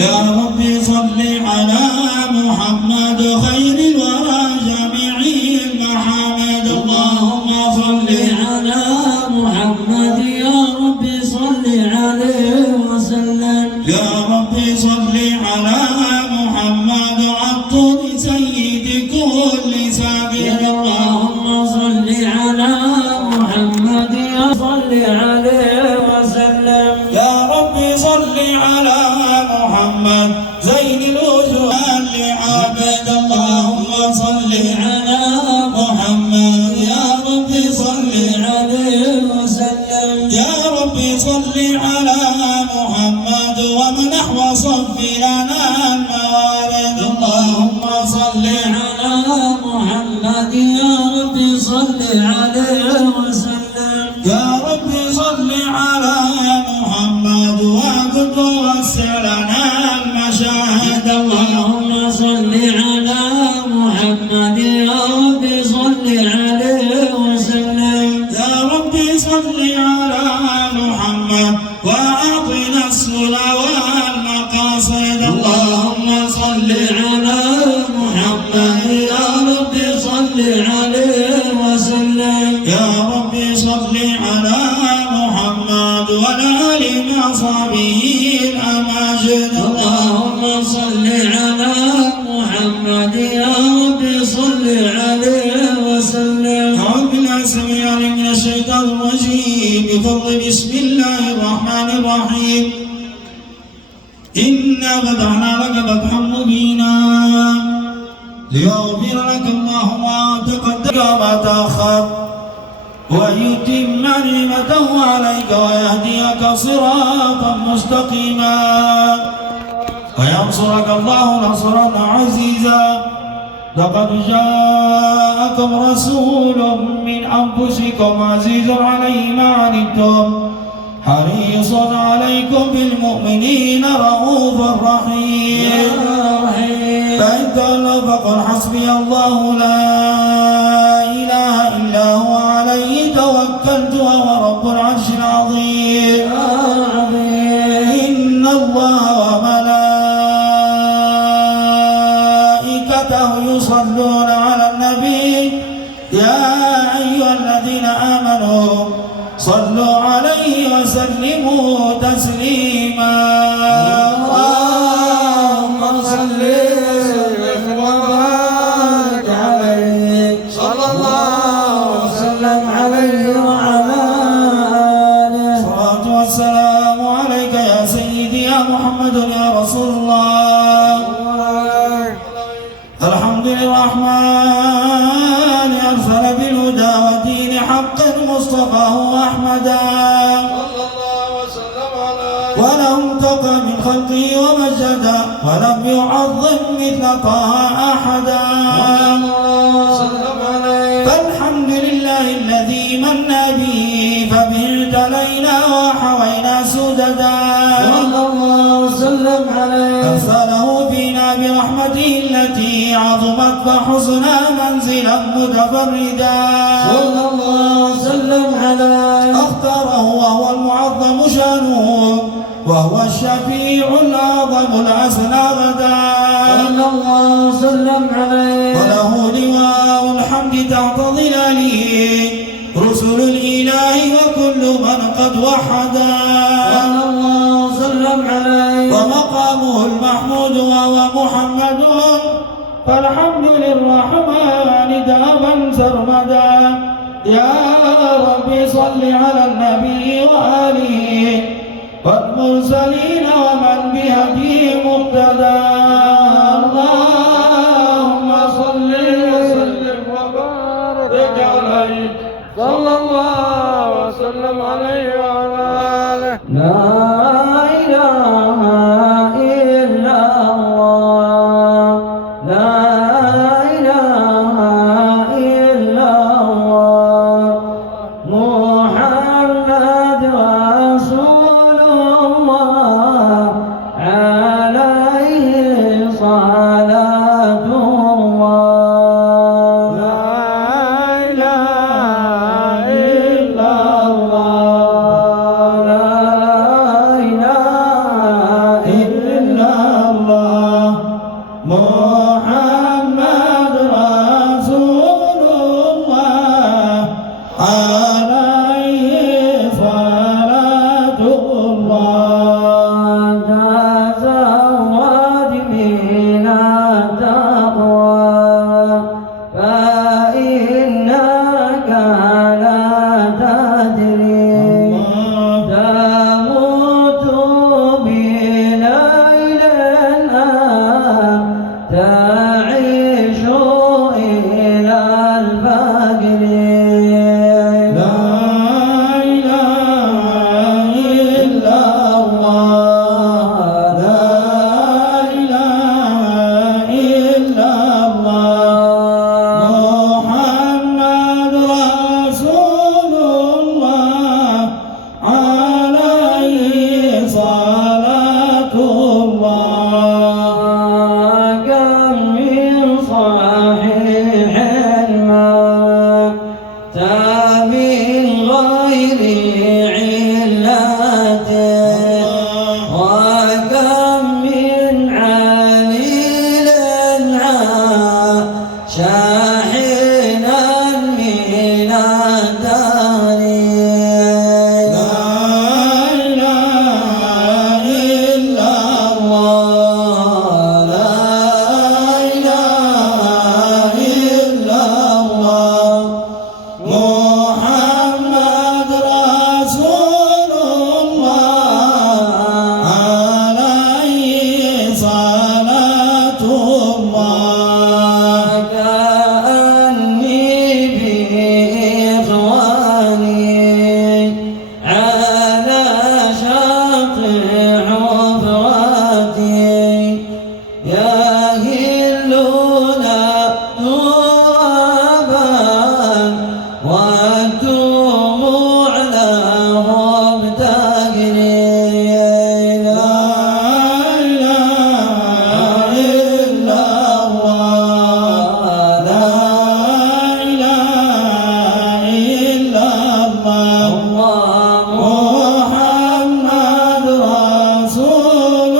يا ربي صل على محمد خير الورى جميع المحامد. اللهم صل على محمد يا ربي صل عليه وسلم. يا ربي صل على محمد عطر سيد كل ساقي. اللهم صل على محمد يا صل عليه وسلم. يا ربي صل على محمد زين الوجوه لعابد. اللهم صل على محمد يا ربي صل عليه وسلم. يا ربي صل على محمد ومنح وصف لنا الموارد. اللهم صل على محمد يا ربي صل عليه وسلم. يا ربي صل على محمد وقد وسع لنا المشاهد. اللهم صل على محمد يا ربي صل عليه وسلم. يا ربي صل على محمد وأعطنا السبل والمقاصد. اللهم صل على محمد يا ربي صل عليه وسلم. يا ربي صل على محمد والآل وأصحابه الأماجد. اللهم صل على محمد يا ربي صل عليه وسلم. أعوذ بالله السميع العليم من الشيطان الرجيم بفضل بسم الله الرحمن الرحيم. إنا فتحنا لك فتحا مبينا ليغفر لك الله ما تقدم وما تأخر ويتم نعمته عليك ويهديك صراطا مستقيما وينصرك الله نصرا عزيزا. لقد جاءكم رسول من أنفسكم عزيز عليه ما عنتم حريص عليكم بالمؤمنين رؤوف رحيم. فإن تولوا فقل حسبي الله لا إله إلا هو عليه توكلت وهو رب العرش العظيم. إن الله وملائكته يصلون على النبي يا أيها الذين آمنوا صلوا عليه وسلموا تسليما. اللهم صل وبارك عليه صلى الله وسلم عليه وعلى آله. الصلاة والسلام عليك يا سيدي يا محمد يا رسول الله. الحمد للرحمن أرسل بالهدى ودين حق مصطفاه أحمدا ولم تقى من خلقه ومجدا ولم يعظم مثل طه أحدا. فالحمد لله الذي من به فبه ابتلينا وحوينا سددا. أرسله فينا برحمته التي عظمت فحسنا منزلا متفردا. اختاره وهو المعظم شانه وهو الشفيع الأعظم الأسنى غدا. وله لواء الحمد تحت ظلاله رسل الإله وكل من قد وحدا. ومقامه المحمود وهو محمد فالحمد للرحمن دابا سرمدا. يا ربي صل على النبي وآله والمرسلين ومن بهديه مقتدى. اللهم صل وسلم وبارك عليه صلى الله وسلم عليه وعلى آله. لا إله إلا الله لا إله إلا الله محمد رسول الله عليه صلاة الله. لا إله إلا الله لا إله إلا محمد رسول الله عليه صلاة الله تزود من التقوى فإنك لا تدري تموت بليل تعيش إلى الفجر لا إله إلا الله لا إله إلا الله محمد رسول الله عليه صلاة الله كم من صحيح مات من غير علة وكم من عليل شاحنا من الدار لا إله إلا الله لا إله إلا الله محمد رسول الله عليه صلاة الله كأني بإخواني على شاطئ حفرتي يهلون ترابا والدموع لهم تجري لا إله إلا الله لا إله إلا الله محمد رسول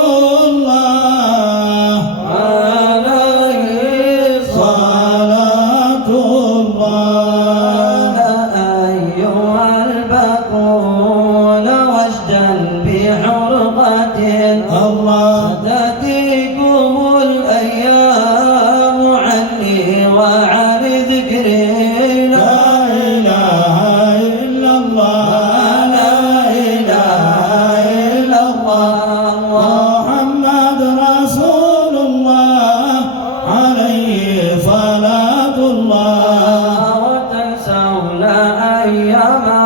الله عليه صلاة الله أيها البكون وجدا بحرقة الله تأتيكم الأيام عني وعن ذكري لا إله إلا الله لا إله إلا الله محمد رسول الله عليه صلاة الله وتنسون أياما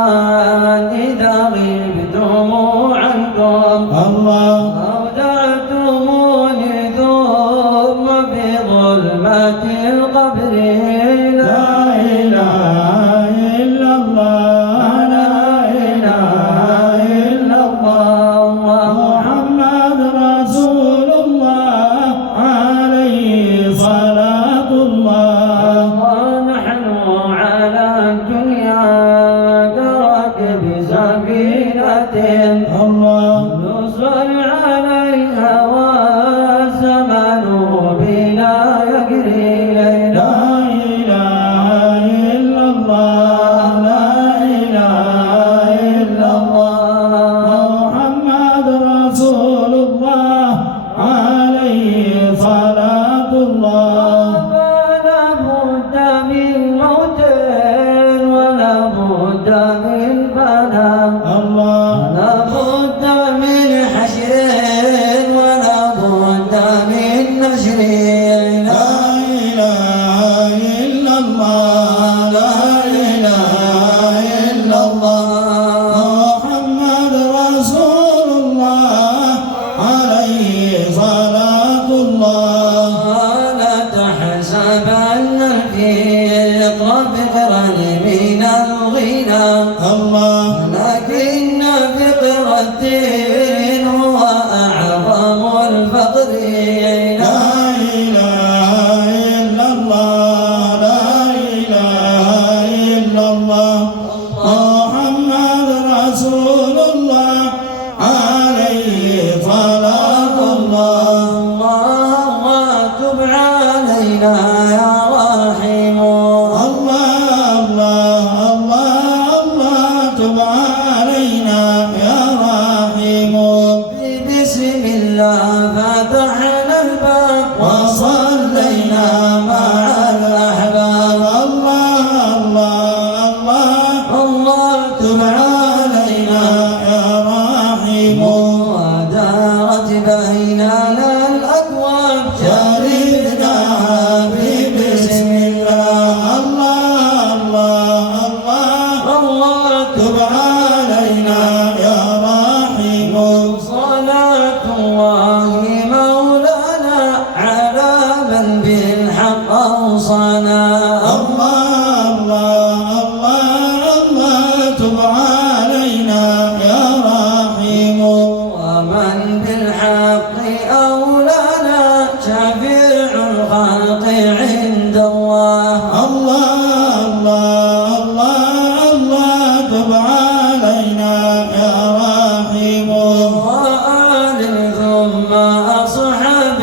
إذا غبتم عنكم الله أودعتموني ثم بظلمة القبر لا إله إلا الله لا إله إلا الله محمد رسول الله عليه صلاة الله ونحن على الدنيا كراكب سفينة الله نصل عليها والزمن بنا يجري لا إله إلا الله لا إله إلا الله محمد رسول الله عليه صلاة الله فلا بد من موت ولا بد من فناء الله لا بد من حشر ولا بد من نشر لا إله إلا الله لا إله إلا الله محمد رسول الله عليه صلاة الله لا تحسبن الفقر فقرا من الغنى الله لكن فقر الدين هو أعظم الفقر لا إله إلا الله لا إله إلا الله محمد رسول الله عليه صلاة الله الله تب فتحنا الباب وصلينا مع الأحباب. الله الله الله الله تب علينا يا رحيم. ودارت بيننا الأكواب شربنا بسم الله. الله الله الله الله تب علينا يا رحيم. صلاة الله مولانا على من بالحق أوصانا. الله الله الله الله تب علينا يا رحيم. ومن بالحق أولانا شفيع الخلق عند الله. الله الله الله الله تب علينا يا رحيم. وآل ثم أصحاب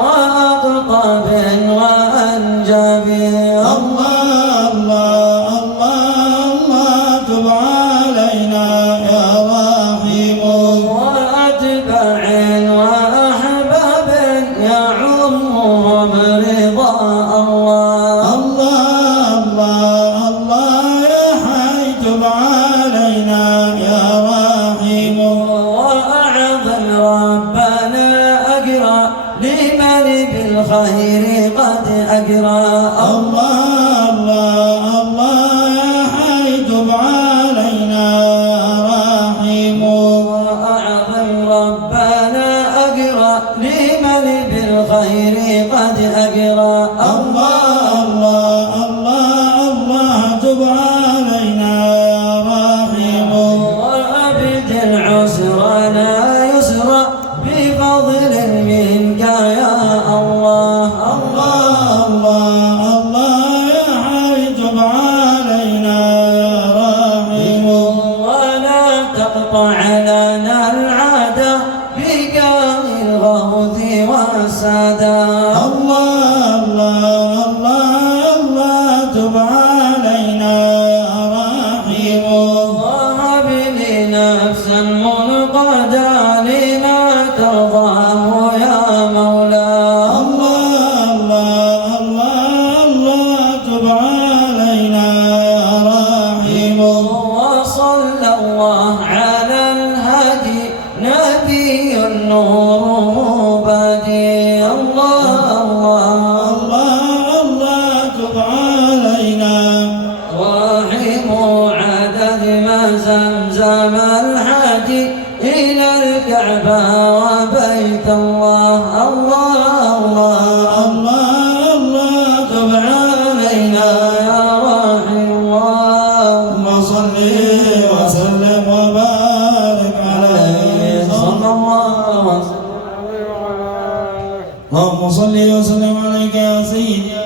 وأقطاب وأنجاب. الله الله الله الله تب علينا يا رحيم. وأتباع وأحباب يعمهم رضا الله. الله الله الله يا حي تب علينا يا رحيم. وأعظم ربنا أجرا لمن بالخير قد أجرى. الله الله الله يا حي تب علينا يا رحيم. وأعظم ربنا أجرا لمن بالخير قد أجرى. الله الله الله الله تب علينا يا رحيم. وأبد العسرنا يسرا بفضل منك يا الله. الله الله الله يا حي تب علينا يا رحيم. ولا تقطع لنا العادة بكام الغوث والسادة. الله الله الله الله تب علينا يا رحيم. وهب لي نفسا منقدا لما ترضاه يا مولاي. الله الله الله الله تب علينا يا رحيم. وصلى الله على الهادي نبي النور مبادي. الله الله الله الله تب علينا. رحم عدد ما زمزم الحادي إلى الكعبة وبيت الله. الله الله الله الله تب علينا يا رحم الله. اللهم صل وسلم وبارك عليه. صلى الله وسلم. اللهم صل وسلم عليك يا سيدي